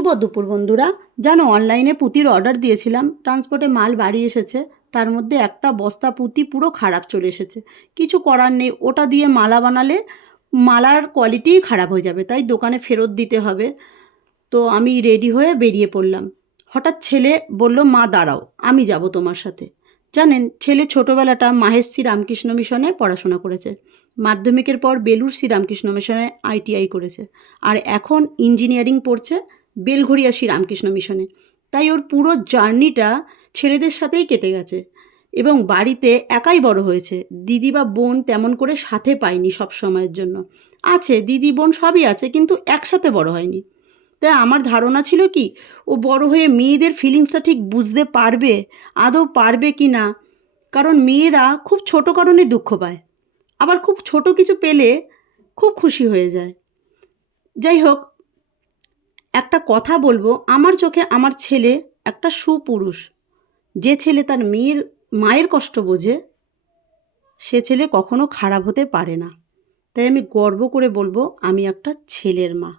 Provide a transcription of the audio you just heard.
শুভ দুপুর বন্ধুরা। জানো, অনলাইনে পুঁতির অর্ডার দিয়েছিলাম, ট্রান্সপোর্টে মাল বাড়ি এসেছে, তার মধ্যে একটা বস্তা পুঁতি পুরো খারাপ চলে এসেছে। কিছু করার নেই, ওটা দিয়ে মালা বানালে মালার কোয়ালিটিই খারাপ হয়ে যাবে, তাই দোকানে ফেরত দিতে হবে। তো আমি রেডি হয়ে বেরিয়ে পড়লাম। হঠাৎ ছেলে বলল, মা দাঁড়াও, আমি যাব তোমার সাথে। জানেন, ছেলে ছোটোবেলাটা মাহেশ শ্রীরামকৃষ্ণ মিশনে পড়াশোনা করেছে, মাধ্যমিকের পর বেলুড় শ্রীরামকৃষ্ণ মিশনে ITI করেছে, আর এখন ইঞ্জিনিয়ারিং পড়ছে বেলঘরিয়া শ্রীরামকৃষ্ণ মিশনে। তাই ওর পুরো জার্নিটা ছেলেদের সাথেই কেটে গেছে এবং বাড়িতে একাই বড় হয়েছে। দিদি বা বোন তেমন করে সাথে পাইনি সব সময়ের জন্য। আছে দিদি বোন সবই আছে, কিন্তু একসাথে বড় হয়নি। তাই আমার ধারণা ছিল কি, ও বড় হয়ে মেয়েদের ফিলিংসটা ঠিক বুঝতে পারবে, আদৌ পারবে কি না। কারণ মেয়েরা খুব ছোট কারণে দুঃখ পায়, আবার খুব ছোট কিছু পেলে খুব খুশি হয়ে যায়। যাই হোক, একটা কথা বলবো, আমার চোখে আমার ছেলে একটা সুপুরুষ। যে ছেলে তার মায়ের কষ্ট বোঝে, সে ছেলে কখনো খারাপ হতে পারে না। তাই আমি গর্ব করে বলবো, আমি একটা ছেলের মা।